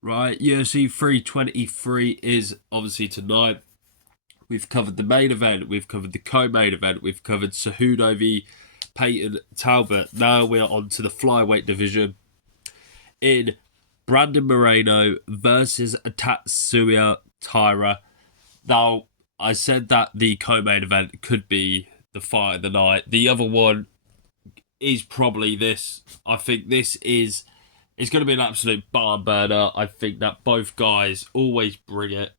Right, UFC 323 is obviously tonight. We've covered the main event, we've covered the co-main event, we've covered Cejudo v Peyton Talbot. Now we're on to the flyweight division in Brandon Moreno versus Tatsuya Taira. Now, I said that the co-main event could be the fight of the night. The other one is probably this. I think this is it's going to be an absolute barn burner. I think that both guys always bring it.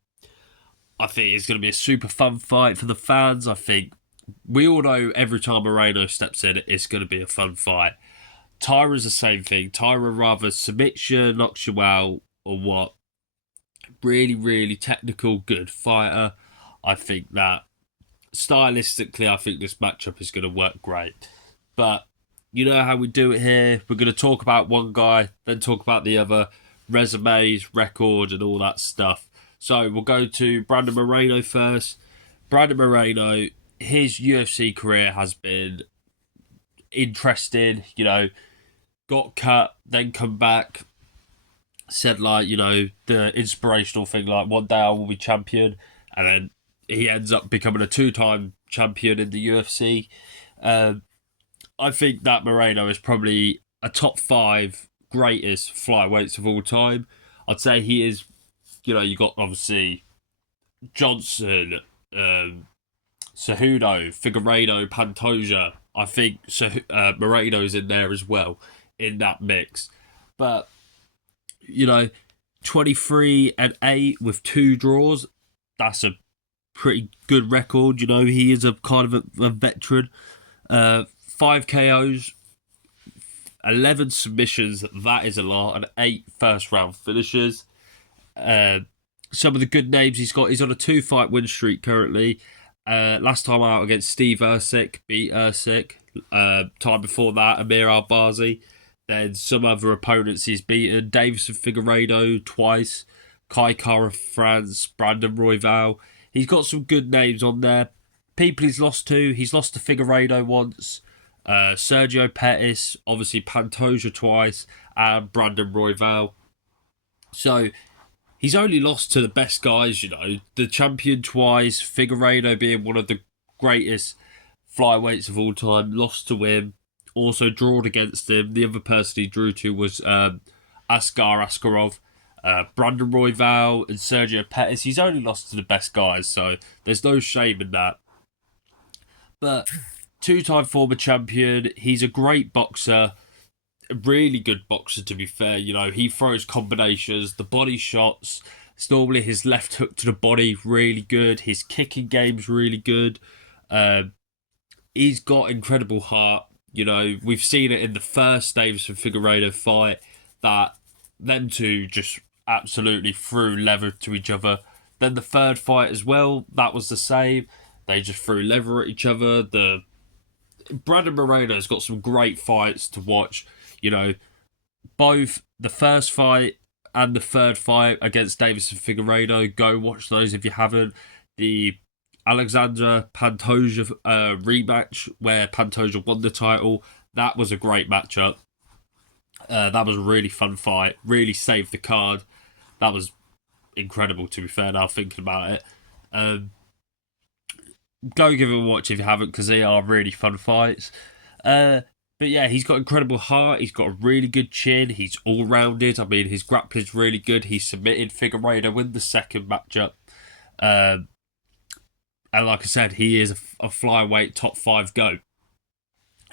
I think it's going to be a super fun fight for the fans. I think we all know every time Moreno steps in, it's going to be a fun fight. Tyra's the same thing. Tyra rather submits you, knocks you out, or what. Really, really technical, good fighter. I think that stylistically, I think this matchup is going to work great. But you know how we do it here. We're going to talk about one guy, then talk about the other, resumes, record, and all that stuff. So we'll go to Brandon Moreno first. Brandon Moreno, his UFC career has been interesting. Got cut, then come back, said the inspirational thing like one day I will be champion, and then he ends up becoming a two-time champion in the UFC. I think that Moreno is probably a top five greatest flyweights of all time. I'd say he is. You got obviously Johnson, Cejudo, Figueiredo, Pantoja. I think Moreno's in there as well in that mix. But 23-8 with two draws. That's a pretty good record. He is a kind of a veteran. 5 KOs, 11 submissions. That is a lot, and 8 first round finishes. Some of the good names he's got. He's on a 2-fight win streak currently. Last time out against Steve Ersic, beat Ersic. Time before that, Amir Albazi. Then some other opponents he's beaten. Davison Figueiredo twice. Kai Kara France, Brandon Royval. He's got some good names on there. People he's lost to. He's lost to Figueiredo once. Sergio Pettis, obviously Pantoja twice, and Brandon Royval. So he's only lost to the best guys, the champion twice, Figueiredo being one of the greatest flyweights of all time, lost to him, also drawed against him. The other person he drew to was Askar Askarov. Brandon Royval and Sergio Pettis, he's only lost to the best guys, so there's no shame in that. But two-time former champion, he's a great boxer, a really good boxer to be fair. He throws combinations, the body shots. It's normally his left hook to the body, really good. His kicking game's really good. He's got incredible heart. We've seen it in the first Davison Figueiredo fight that them two just absolutely threw leather to each other. Then the third fight as well, that was the same. They just threw leather at each other. Brandon Moreno's got some great fights to watch. Both the first fight and the third fight against Davison Figueiredo, go watch those if you haven't. The Alexander Pantoja rematch where Pantoja won the title, that was a great matchup. That was a really fun fight, really saved the card. That was incredible, to be fair, now thinking about it. Go give it a watch if you haven't, because they are really fun fights. But yeah, he's got incredible heart. He's got a really good chin. He's all-rounded. I mean, his grappling's really good. He submitted Figueiredo in the second matchup. And like I said, he is a flyweight top 5 GOAT,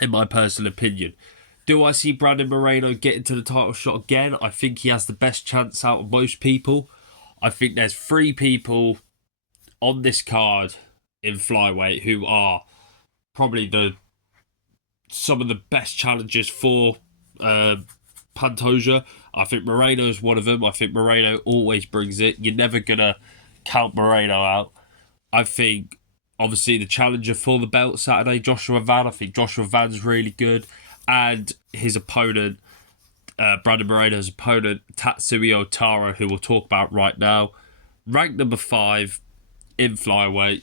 in my personal opinion. Do I see Brandon Moreno getting to the title shot again? I think he has the best chance out of most people. I think there's 3 people on this card in flyweight who are probably some of the best challengers for Pantoja. I think Moreno is one of them. I think Moreno always brings it. You're never going to count Moreno out. I think, obviously, the challenger for the belt Saturday, Joshua Van. I think Joshua Van's really good. And his opponent, Brandon Moreno's opponent, Tatsuro Tara, who we'll talk about right now. Ranked number 5 in flyweight.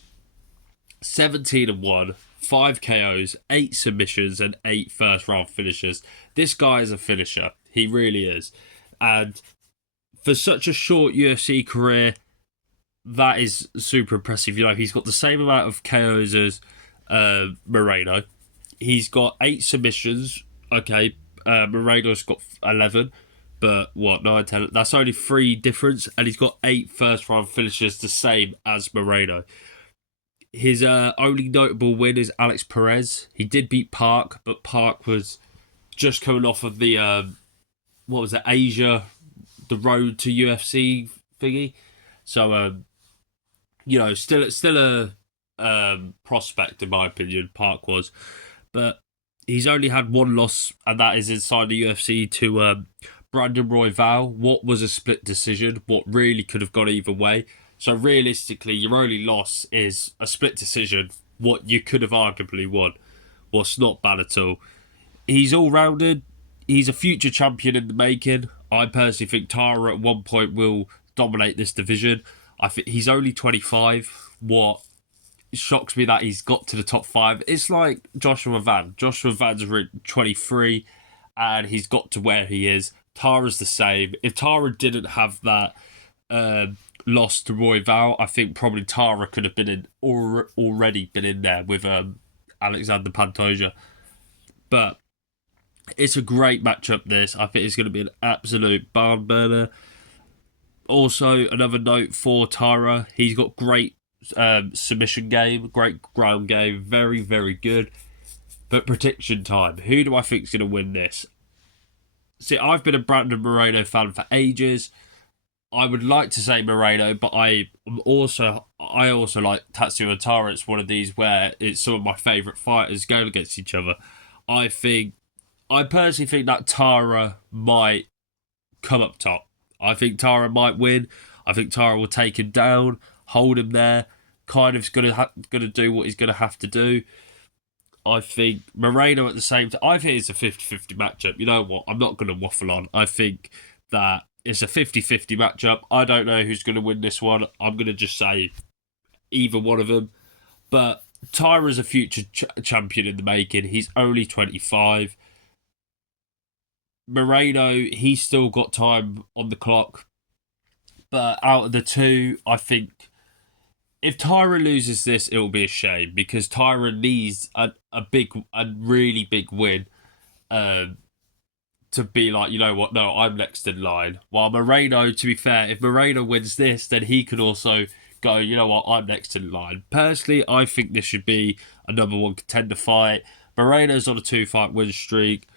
17-1, 5 KOs, 8 submissions, and 8 first round finishes. This guy is a finisher. He really is. And For such a short UFC career, that is super impressive. You know, he's got the same amount of KOs as Moreno. He's got 8 submissions. Okay, Moreno's got 11. But what, 9, 10? That's only 3 difference. And he's got 8 first round finishes, the same as Moreno. His only notable win is Alex Perez. He did beat Park, but Park was just coming off of the, what was it, Asia, the road to UFC thingy. So, you know, still a prospect in my opinion. Park was, but he's only had 1 loss, and that is inside the UFC to Brandon Royval. What was a split decision? What really could have gone either way? So realistically, your only loss is a split decision. What you could have arguably won. What's not bad at all. He's all rounded. He's a future champion in the making. I personally think Tara at one point will dominate this division. I think he's only 25. What shocks me that he's got to the top 5. It's like Joshua Van. Joshua Van's 23 and he's got to where he is. Tara's the same. If Tara didn't have that loss to Royval, I think probably Tara could have been in or already been in there with Alexander Pantoja. But it's a great matchup, this. I think it's going to be an absolute barn burner. Also, another note for Tara, he's got great submission game, great ground game, very, very good. But prediction time. Who do I think is going to win this? See, I've been a Brandon Moreno fan for ages. I would like to say Moreno, but I also like Tatsuro Tara. It's one of these where it's some of my favourite fighters going against each other. I personally think that Tara might come up top. I think Tara might win. I think Tara will take him down, hold him there, kind of gonna do what he's gonna have to do. I think Moreno at the same time. I think it's a 50-50 matchup. You know what? I'm not gonna waffle on. I think that it's a 50-50 matchup. I don't know who's gonna win this one. I'm gonna just say either one of them. But Tyra's a future champion in the making. He's only 25. Moreno, he's still got time on the clock. But out of the two, I think if Tyra loses this, it will be a shame because Tyra needs a really big win to be like, you know what, no, I'm next in line. While Moreno, to be fair, if Moreno wins this, then he could also go, you know what, I'm next in line. Personally, I think this should be a number 1 contender fight. Moreno's on a 2-fight win streak.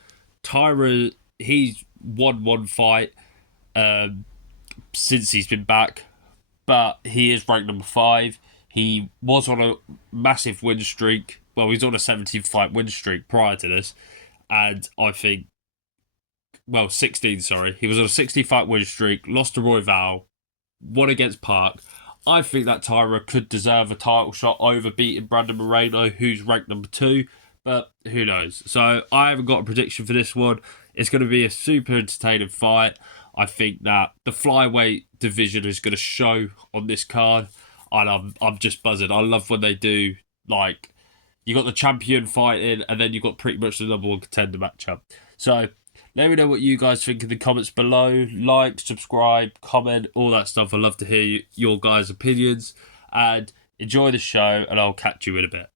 Tyra, he's won 1 fight since he's been back, but he is ranked number 5. He was on a massive win streak. Well, he's on a 17-fight win streak prior to this, and I think, well, 16, sorry. He was on a 16-fight win streak, lost to Royval, won against Park. I think that Tyra could deserve a title shot over beating Brandon Moreno, who's ranked number 2, but who knows? So I haven't got a prediction for this one. It's going to be a super entertaining fight. I think that the flyweight division is going to show on this card, and I'm just buzzing. I love when they do, like, you got the champion fighting, and then you got pretty much the number 1 contender matchup. So let me know what you guys think in the comments below. Like, subscribe, comment, all that stuff. I'd love to hear your guys' opinions, and enjoy the show, and I'll catch you in a bit.